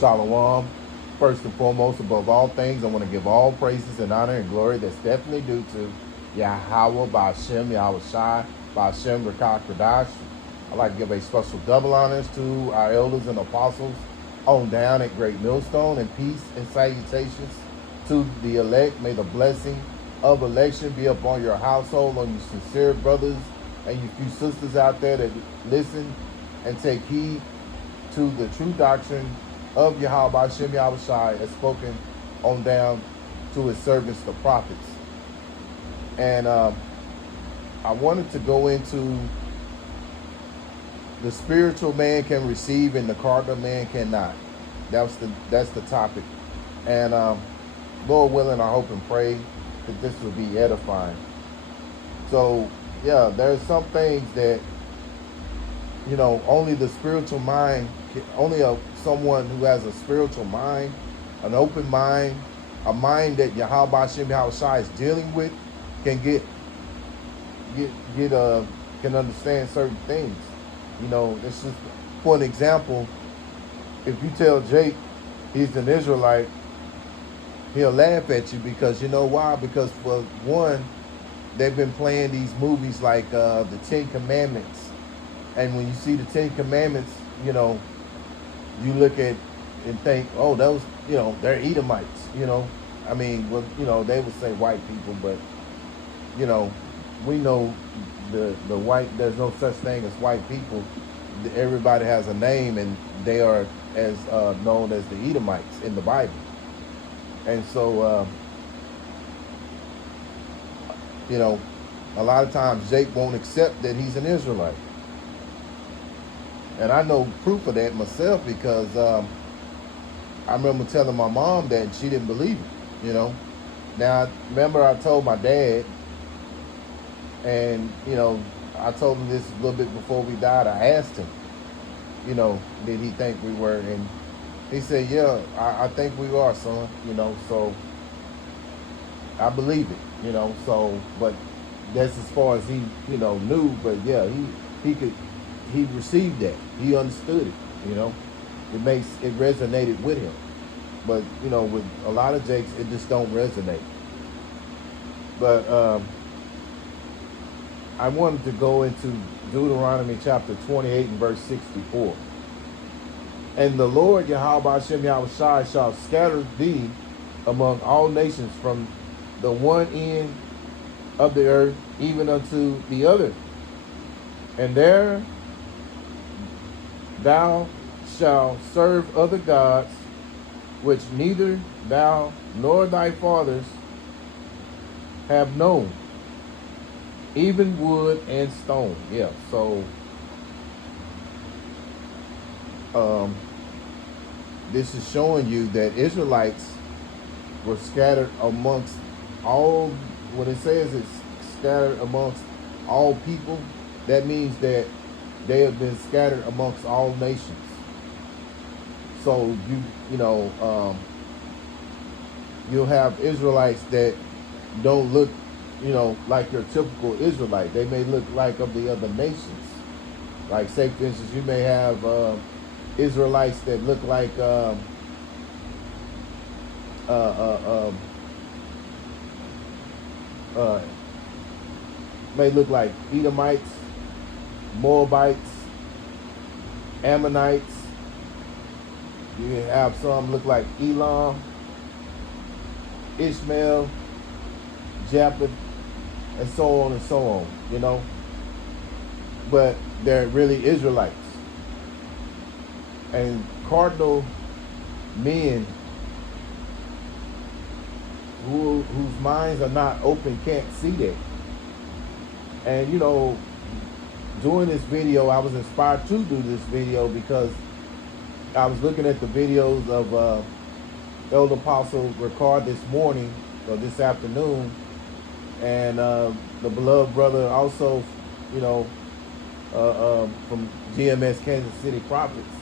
Shalom. First and foremost, above all things, I want to give all praises and honor and glory that's definitely due to Yahweh, Ba'ashem, Yahweh Shai, Ba'ashem, Rakak, Radash. I'd like to give a special double honors to our elders and apostles on down at Great Millstone, and peace and salutations to the elect. May the blessing of election be upon your household, on your sincere brothers and your few sisters out there that listen and take heed to the true doctrine of Yahweh Shem Yahweh Shai as spoken on down to his servants, the prophets. And I wanted to go into the spiritual man can receive and the carnal man cannot. That's the topic. And Lord willing, I hope and pray that this will be edifying. So yeah, there's some things that, you know, only the spiritual mind, only someone who has a spiritual mind, an open mind, a mind that Yahweh Shem Yahweh Shai is dealing with, can can understand certain things. You know, it's just, for an example, if you tell Jake he's an Israelite, he'll laugh at you because you know why? Because for one, they've been playing these movies like the Ten Commandments. And when you see the Ten Commandments, you know, you look at and think, oh, those, you know, they're Edomites, you know. I mean, well, you know, they would say white people, but, you know, we know the white, there's no such thing as white people. Everybody has a name, and they are as known as the Edomites in the Bible. And so, you know, a lot of times Jake won't accept that he's an Israelite. And I know proof of that myself because I remember telling my mom that and she didn't believe it, you know. Now, remember I told my dad, and, you know, I told him this a little bit before we died. I asked him, you know, did he think we were? And he said, yeah, I think we are, son, you know, so I believe it, you know, so, but that's as far as he, you know, knew, but yeah, he received that. He understood it, you know. It resonated with him. But, you know, with a lot of Jakes, it just don't resonate. But I wanted to go into Deuteronomy chapter 28 and verse 64. And the Lord Yahweh Shem Yahweh Shai shall scatter thee among all nations from the one end of the earth even unto the other. And there thou shalt serve other gods, which neither thou nor thy fathers have known, even wood and stone. Yeah, so this is showing you that Israelites were scattered amongst all. When it says it's scattered amongst all people, that means that they have been scattered amongst all nations. So you know, you'll have Israelites that don't look, you know, like your typical Israelite. They may look like of the other nations. Like, say for instance, you may have Israelites that look like may look like Edomites, Moabites, Ammonites. You can have some look like Elam, Ishmael, Japheth, and so on and so on, you know. But they're really Israelites. And cardinal men whose minds are not open can't see that. And, you know, doing this video, I was inspired to do this video because I was looking at the videos of Elder Apostle Ricard this morning, or this afternoon, and the beloved brother also, you know, from GMS Kansas City Prophets.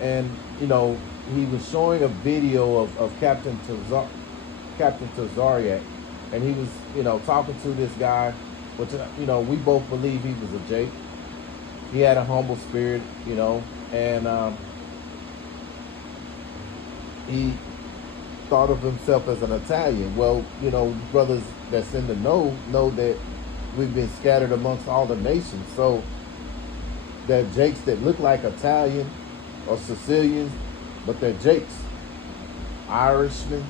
And, you know, he was showing a video of Captain Tazariak, and he was, you know, talking to this guy, which, you know, we both believe he was a Jake. He had a humble spirit, you know, and he thought of himself as an Italian. Well, brothers that's in the know that we've been scattered amongst all the nations. So there are Jakes that look like Italian or Sicilians, but they're Jakes, Irishmen,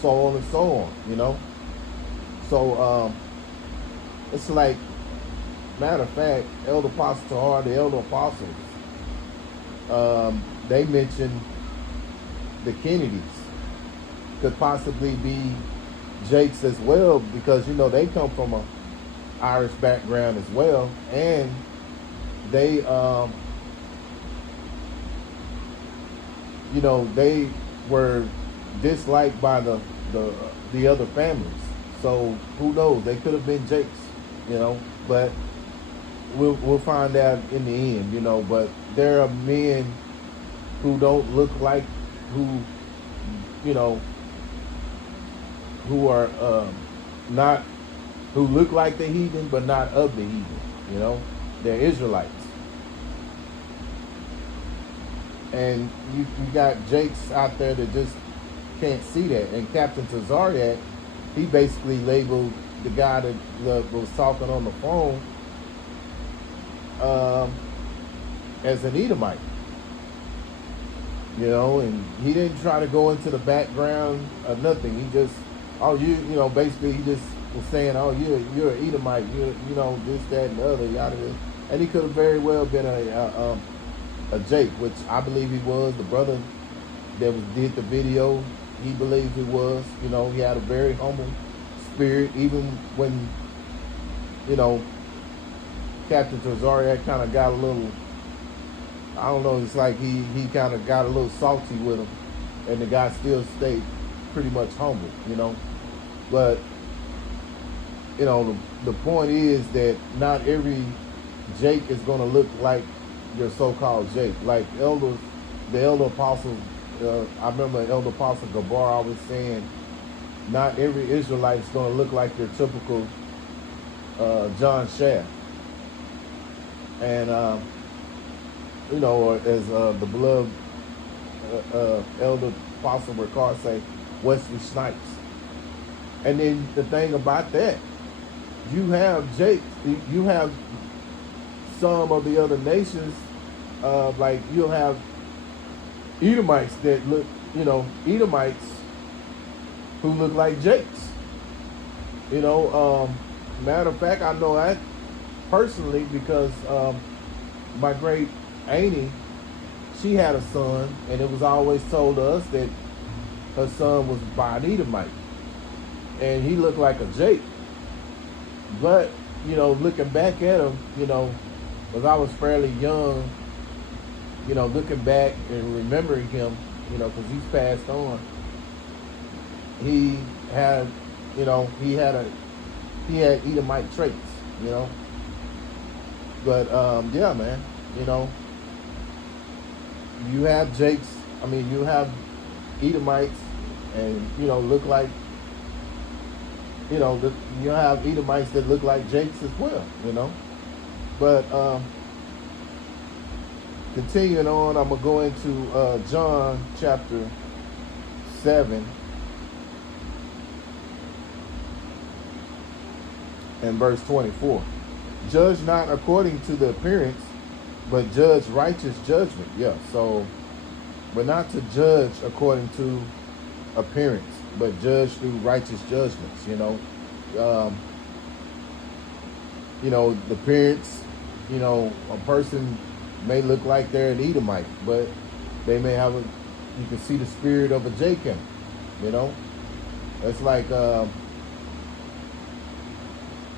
so on and so on. So it's like, matter of fact, Elder Apostle Tahar, the Elder Apostles, they mentioned the Kennedys could possibly be Jakes as well, because they come from a Irish background as well, and they they were disliked by the other families. So who knows? They could have been Jakes, but we'll find out in the end, But there are men who don't look like who are not who look like the heathen, but not of the heathen. They're Israelites. And you got Jakes out there that just can't see that. And Captain Tazariak, he basically labeled the guy that was talking on the phone as an Edomite. And he didn't try to go into the background or nothing. He just, basically he just was saying, you're an Edomite, this, that, and the other, yada, yada. And he could have very well been a Jake, which I believe he was. The brother that did the video, he believed he was. He had a very humble spirit, even when, Captain Tazariak kind of got a little, I don't know, it's like he kind of got a little salty with him, and the guy still stayed pretty much humble, But, the point is that not every Jake is going to look like your so-called Jake. Like the elder apostles, I remember Elder Apostle Gabar always saying, not every Israelite is going to look like your typical John Shaft. And, or as the beloved Elder Apostle Ricard say, Wesley Snipes. And then the thing about that, you have Jake, you have some of the other nations, like you'll have Edomites that look, Edomites who look like Jakes. Matter of fact, I know that personally because my great auntie, she had a son, and it was always told to us that her son was by an Edomite, and he looked like a Jake. But looking back at him, because I was fairly young, looking back and remembering him, because he's passed on. He had, he had Edomite traits, But yeah, man, you have Jakes. I mean, you have Edomites, and look like, you have Edomites that look like Jakes as well, But continuing on, I'm gonna go into John chapter 7 and verse 24. Judge not according to the appearance, but judge righteous judgment. Yeah, so we're not to judge according to appearance, but judge through righteous judgments. The appearance, a person may look like they're an Edomite, but they may have you can see the spirit of a Jacob. It's like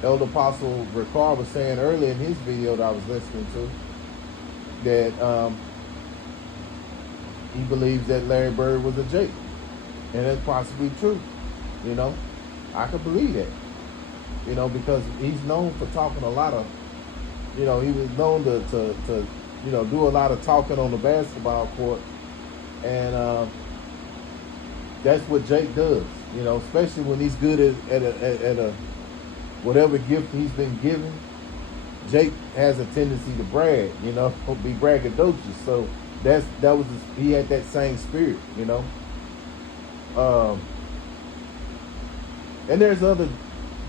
Elder Apostle Ricard was saying earlier in his video that I was listening to, that he believes that Larry Bird was a Jake. And that's possibly true. I could believe that. Because he's known for talking a lot of, he was known to do a lot of talking on the basketball court. And that's what Jake does, especially when he's good at a whatever gift he's been given. Jake has a tendency to brag, be braggadocious. So he had that same spirit, Um, and there's other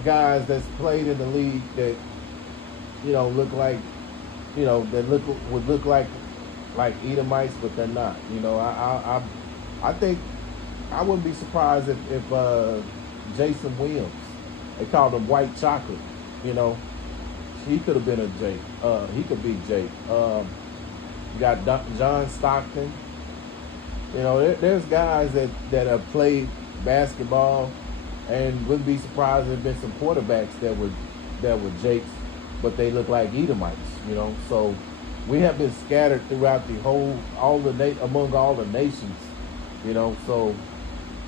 guys that's played in the league that look like that would look like Edomites, but they're not. I think I wouldn't be surprised if Jason Williams, they called him White Chocolate, you know, he could have been a Jake. He could be Jake. You got John Stockton. There's guys that have played basketball, and wouldn't be surprised if there's been some quarterbacks that were Jakes, but they look like Edomites. So we have been scattered throughout among all the nations. So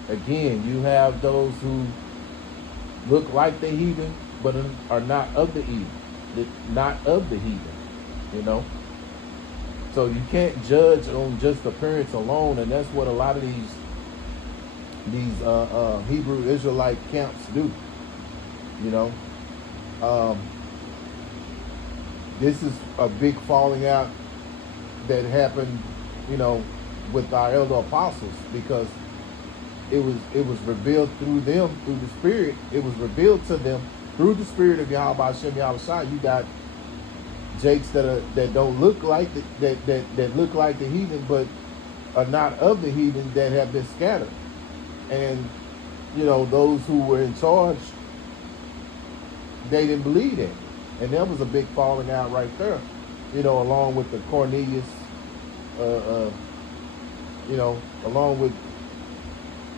again, you have those who look like the heathen, but are not of the heathen, not of the heathen. So you can't judge on just appearance alone, and that's what a lot of these Hebrew Israelite camps do. This is a big falling out that happened, with our elder apostles, because it was revealed through them, through the Spirit. It was revealed to them through the Spirit of Yahweh Hashem Yahweh Shai. You got Jakes that don't look like that look like the heathen, but are not of the heathen, that have been scattered. And those who were in charge, they didn't believe that, and there was a big falling out right there. Along with the Cornelius, along with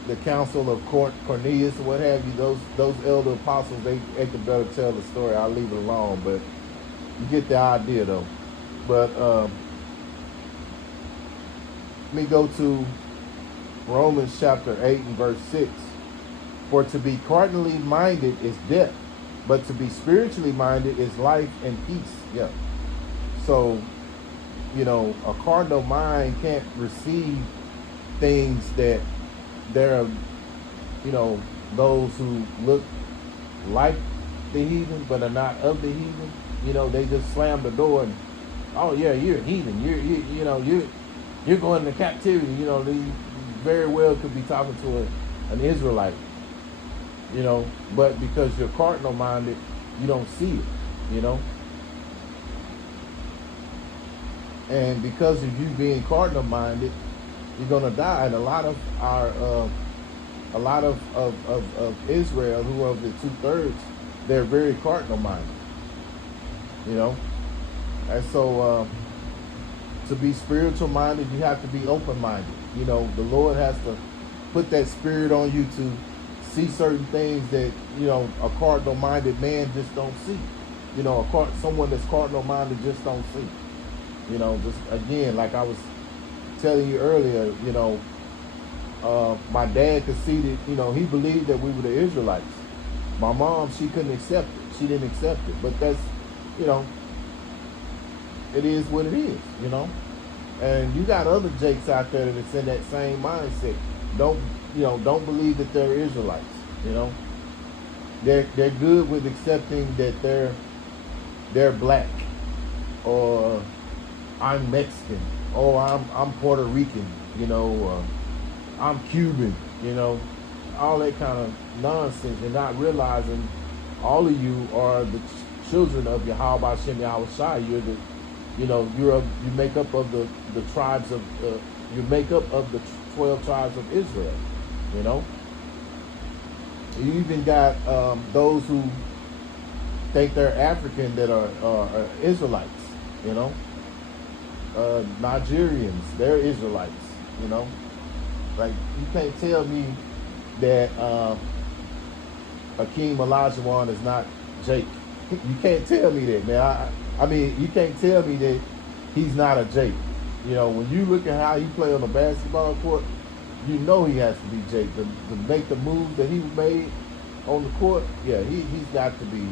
the council of Cornelius or what have you. Those elder apostles, they could better tell the story. I'll leave it alone, but you get the idea though. But let me go to Romans chapter 8 and verse 6. For to be carnally minded is death, but to be spiritually minded is life and peace. Yeah. So, a carnal mind can't receive things that there are, those who look like the heathen but are not of the heathen. They just slam the door and, oh yeah, you're a heathen. You're going into captivity. They very well could be talking to an Israelite. But because you're carnal minded, you don't see it. And because of you being cardinal minded, you're gonna die. And a lot of Israel, who are of the 2/3, they're very cardinal minded. And so to be spiritual minded, you have to be open minded. The Lord has to put that spirit on you to see certain things that a cardinal minded man just don't see. Someone that's cardinal minded just don't see. Just again, like I was telling you earlier, my dad could see that, he believed that we were the Israelites. My mom, she couldn't accept it. She didn't accept it. But that's, it is what it is, And you got other Jakes out there that's in that same mindset. Don't believe that they're Israelites, They're good with accepting that they're black, or I'm Mexican, or I'm Puerto Rican, I'm Cuban, all that kind of nonsense, and not realizing all of you are the children of Yahweh Hashem Yahweh Shai. You're the, you make up of the tribes of you make up of the 12 tribes of Israel. You even got those who think they're African that are Israelites. Nigerians, they're Israelites. Like, you can't tell me that Akeem Olajuwon is not Jake. You can't tell me that, man. I mean, you can't tell me that he's not a Jake. When you look at how he play on the basketball court, he has to be Jake. To make the moves that he made on the court, yeah, he's got to be.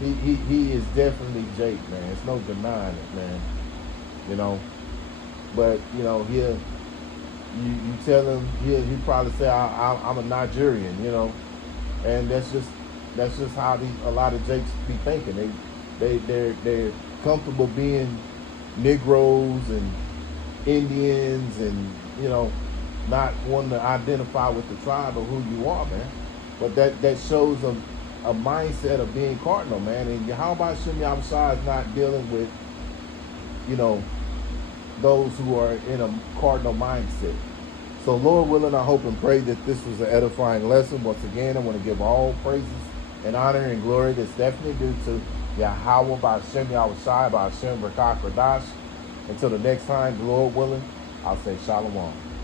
He is definitely Jake, man. It's no denying it, man. But he'll you tell him, he'll probably say I'm a Nigerian, and that's just how a lot of Jakes be thinking. They're comfortable being Negroes and Indians and, you know, not wanting to identify with the tribe of who you are, man. But that shows a mindset of being cardinal, man. And how about Shem Yahshua is not dealing with, you know, those who are in a cardinal mindset. So Lord willing, I hope and pray that this was an edifying lesson. Once again, I want to give all praises and honor and glory that's definitely due to Yahweh by Shem Yahushai by Shem Rakak Radash. Until the next time, Lord willing, I'll say Shalom.